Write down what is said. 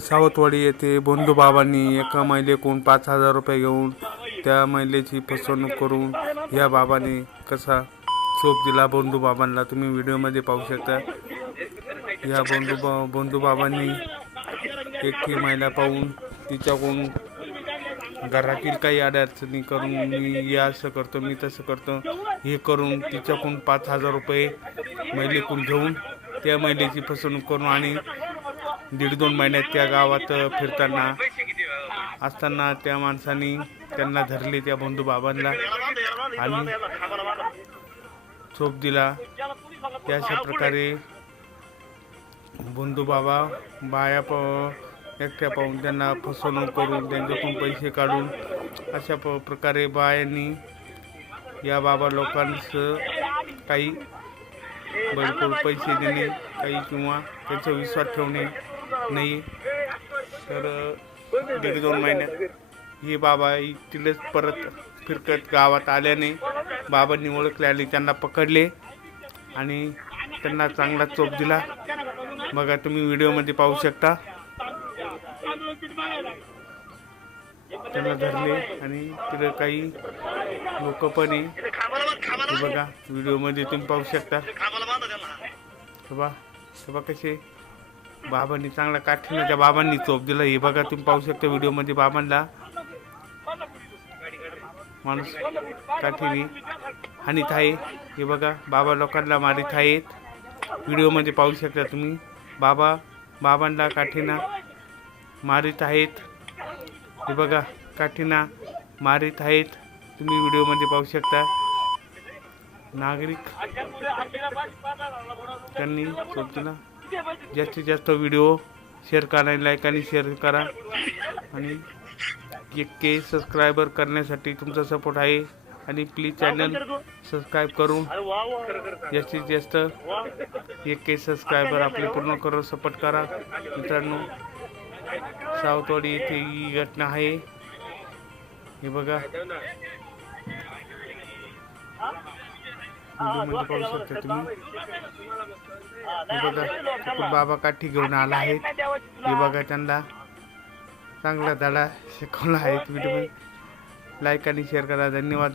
सावतवाडी येथे बंधूबाबांनी एका महिलेकडून 5,000 रुपये घेऊन त्या महिलेची फसवणूक करून या बाबाने कसा चोप दिला बंधूबाबांना तुम्ही व्हिडिओमध्ये पाहू शकता। या बंधूबाबांनी एकटी महिला पाहून तिच्याकडून घरातील काही अडचणी करून मी हे असं करतो मी तसं करतो हे करून तिच्याकडून 5,000 रुपये महिलेकडून घेऊन त्या महिलेची फसवणूक करून आणि 1.5-2 महिन्यात त्या गावात फिरताना असताना त्या माणसाने त्यांना धरले त्या बंधूबाबांना आणि चोप दिला। अशा प्रकारे बंधूबाबा बाया एकट्या पाहून त्यांना फसवणूक करून त्यांच्याकडून पैसे काढून अशा प्रकारे बायांनी या बाबा लोकांचं काही भरपूर पैसे देणे काही किंवा त्यांचा विश्वास ठेवणे नाही तर 1.5-2 महिन्यात हे बाबा तिथेच परत फिरकत गावात आल्याने बाबांनी ओळखले आणि त्यांना पकडले आणि त्यांना चांगला चोप दिला। बघा तुम्ही व्हिडिओमध्ये पाहू शकता त्यांना धरले आणि तिथे काही लोक पण आहे बघा व्हिडिओमध्ये तुम्ही पाहू शकता। बघा कसे बाबांनी चांगला काठीने त्या बाबांनी चोप दिला हे बघा तुम्ही पाहू शकता व्हिडिओमध्ये बाबांना माणूस काठीने हाणीत आहे हे बघा बाबा लोकांना मारित आहेत व्हिडिओमध्ये पाहू शकता तुम्ही बाबांना काठीना मारित आहेत हे बघा काठीना मारित आहेत तुम्ही व्हिडिओमध्ये पाहू शकता। नागरिक त्यांनी चोप दिला। जास्तीत जास्त व्हिडिओ शेअर करा लाईक आणि शेअर करा आणि 1K सबस्क्रायबर करण्यासाठी तुमचा सपोर्ट आहे आणि प्लीज चॅनल सबस्क्राईब करून जास्तीत जास्त 1K सबस्क्रायबर आपले पूर्ण करून सपोर्ट करा। मित्रांनो सावतवाडी येथे ही घटना आहे हे बघा व्हिडिओमध्ये पाहू शकता तुम्ही हे बघा बाबा काठी घेऊन आला आहे हे बघा त्यांना चांगला धडा शिकवला आहे। व्हिडिओ लाईक आणि शेअर करा धन्यवाद।